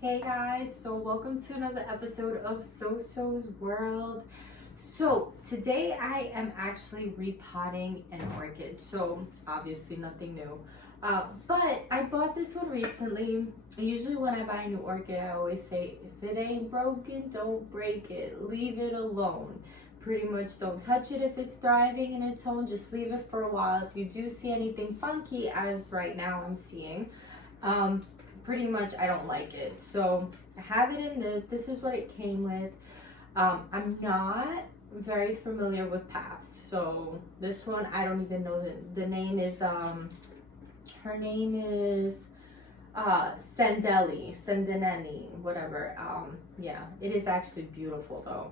Hey guys, so welcome to another episode of Sooooo's World. So today I am actually repotting an orchid, so obviously nothing new. But I bought this one recently. Usually when I buy a new orchid, I always say, if it ain't broken, don't break it. Leave it alone. Pretty much don't touch it if it's thriving in its own. Just leave it for a while. If you do see anything funky, as right now I'm seeing, pretty much I don't like it. So I have it in this. This is what it came with. I'm not very familiar with paths. So this one, I don't even know the name is, her name is Sendeneni, whatever. Yeah, it is actually beautiful though.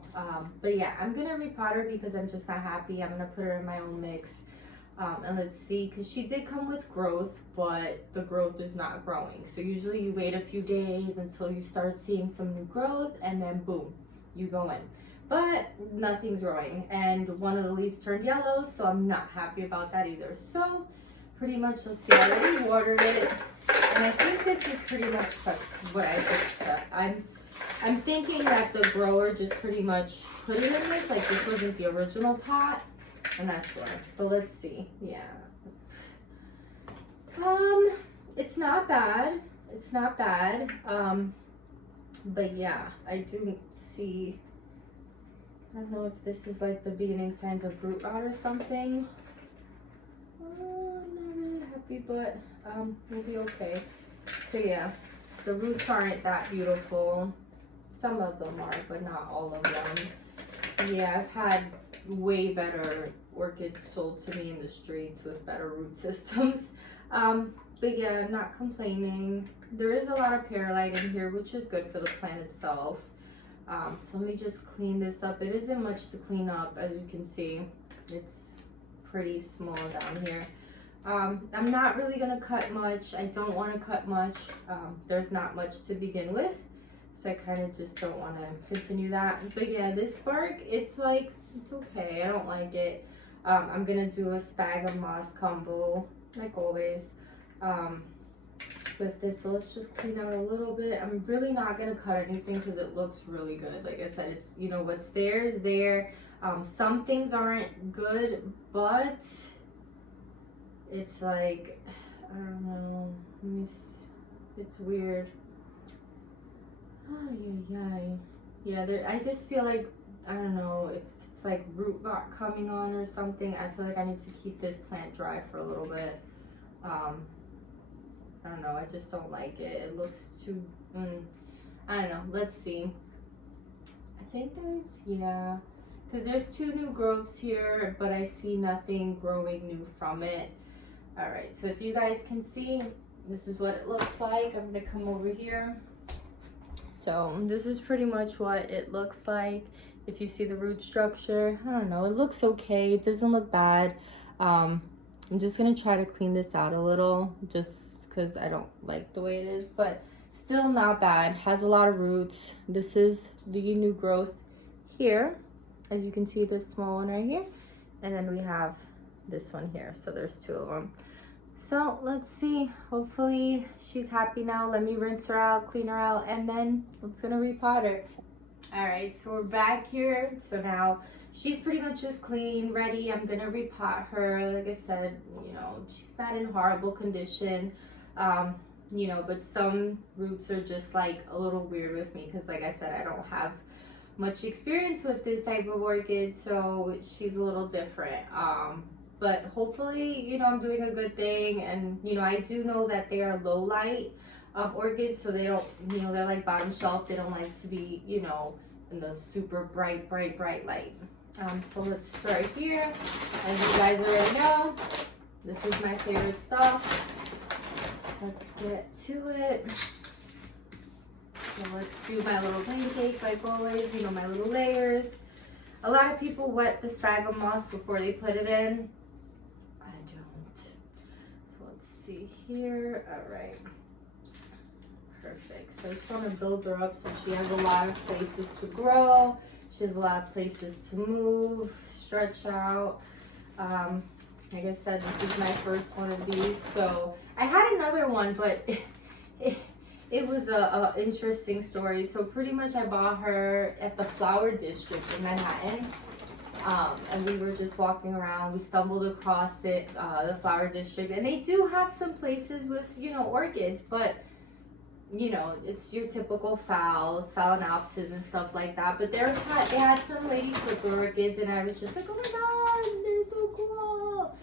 But yeah, I'm gonna repot her because I'm just not happy. I'm gonna put her in my own mix. And let's see, because she did come with growth, but the growth is not growing. So usually you wait a few days until you start seeing some new growth, and then boom, you go in. But nothing's growing, and one of the leaves turned yellow, so I'm not happy about that either. So pretty much, let's see, I already watered it, and I think this is pretty much what I said. I'm thinking that the grower just pretty much put it in this, like this wasn't the original pot. I'm not sure, but let's see. Yeah. It's not bad. It's not bad. But yeah, I do see, I don't know if this is like the beginning signs of root rot or something. I'm not really happy, but we'll be okay. So yeah, the roots aren't that beautiful. Some of them are, but not all of them. Yeah, I've had way better orchids sold to me in the streets with better root systems. But yeah, I'm not complaining. There is a lot of perlite in here, which is good for the plant itself. So let me just clean this up. It isn't much to clean up, as you can see. It's pretty small down here. I'm not really gonna cut much. I don't want to cut much. There's not much to begin with, so I kind of just don't want to continue that. But yeah, this bark, it's like, it's okay. I don't like it. I'm gonna do a spag of moss combo, like always, with this. So let's just clean out a little bit. I'm really not gonna cut anything because it looks really good. Like I said, it's, you know, what's there is there. Some things aren't good, but it's like, I don't know. Let me see. It's weird. Oh yeah. I just feel like, I don't know if it's like root rot coming on or something. I feel like I need to keep this plant dry for a little bit. I don't know, I just don't like it. It looks too, I don't know, let's see. I think there's, yeah, because there's two new growths here, but I see nothing growing new from it. All right, so if you guys can see, this is what it looks like. I'm gonna come over here. So this is pretty much what it looks like. If you see the root structure, I don't know, it looks okay. It doesn't look bad. I'm just gonna try to clean this out a little, just because I don't like the way it is, but still not bad. Has a lot of roots. This is the new growth here. As you can see, this small one right here. And then we have this one here. So there's two of them. So let's see, hopefully she's happy now. Let me rinse her out, clean her out, and then it's gonna repot her. All right, so we're back here. So now she's pretty much just clean, ready. I'm gonna repot her. Like I said, you know, she's not in horrible condition, you know, but some roots are just like a little weird with me because, like I said, I don't have much experience with this type of orchid, so she's a little different. But hopefully, you know, I'm doing a good thing. And, you know, I do know that they are low light orchids, so they don't, you know, they're like bottom shelf. They don't like to be, you know, in the super bright light. So let's start here. As you guys already know, this is my favorite stuff. Let's get to it. So let's do my little pancake like always, you know, my little layers. A lot of people wet the spag of moss before they put it in. I don't. So let's see here. All right. Perfect. So I just want to build her up so she has a lot of places to grow. She has a lot of places to move, stretch out. Like I said, this is my first one of these. So I had another one, but it was a interesting story. So pretty much I bought her at the Flower District in Manhattan. And we were just walking around. We stumbled across it, the Flower District, and they do have some places with, you know, orchids, but you know, it's your typical phalaenopsis and stuff like that. But they had some lady slipper orchids, and I was just like, oh my god, they're so cool.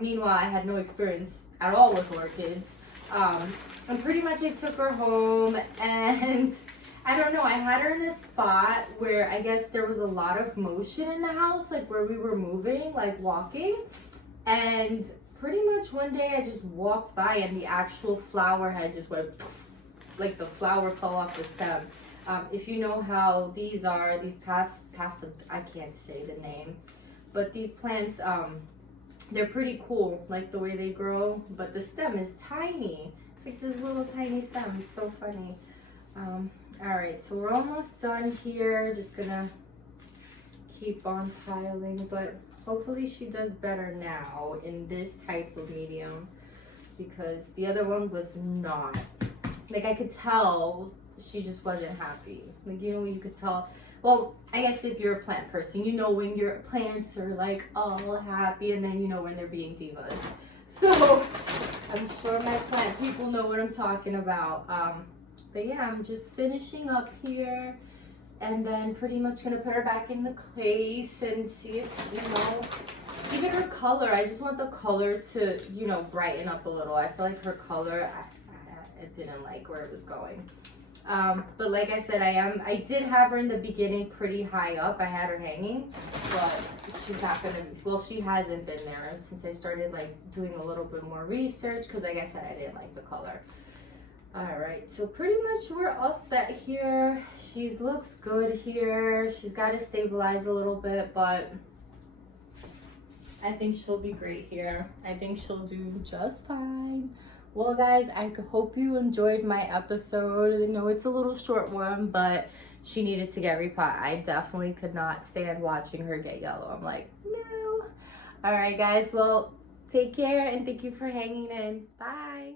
Meanwhile, I had no experience at all with orchids. And pretty much I took her home, and I don't know, I had her in a spot where I guess there was a lot of motion in the house, like where we were moving, like walking. And pretty much one day I just walked by and the actual flower head just went, like the flower fell off the stem. If you know how these are, these I can't say the name, but these plants, they're pretty cool, like the way they grow, but the stem is tiny. It's like this little tiny stem. It's so funny. All right, so we're almost done here. Just gonna keep on piling, but hopefully she does better now in this type of medium, because the other one was not. Like, I could tell she just wasn't happy. Like, you know, you could tell. Well, I guess if you're a plant person, you know when your plants are like all happy, and then you know when they're being divas. So I'm sure my plant people know what I'm talking about. But yeah, I'm just finishing up here, and then pretty much gonna put her back in the place and see if, you know, even her color. I just want the color to, you know, brighten up a little. I feel like her color, I didn't like where it was going. But like I said, I did have her in the beginning pretty high up. I had her hanging, but she's not gonna, well, she hasn't been there since I started like doing a little bit more research, because like I said, I didn't like the color. All right, so pretty much we're all set here. She looks good here. She's got to stabilize a little bit, but I think she'll be great here. I think she'll do just fine. Well, guys, I hope you enjoyed my episode. I know it's a little short one, but she needed to get repot. I definitely could not stand watching her get yellow. I'm like, no. All right, guys, well, take care, and thank you for hanging in. Bye.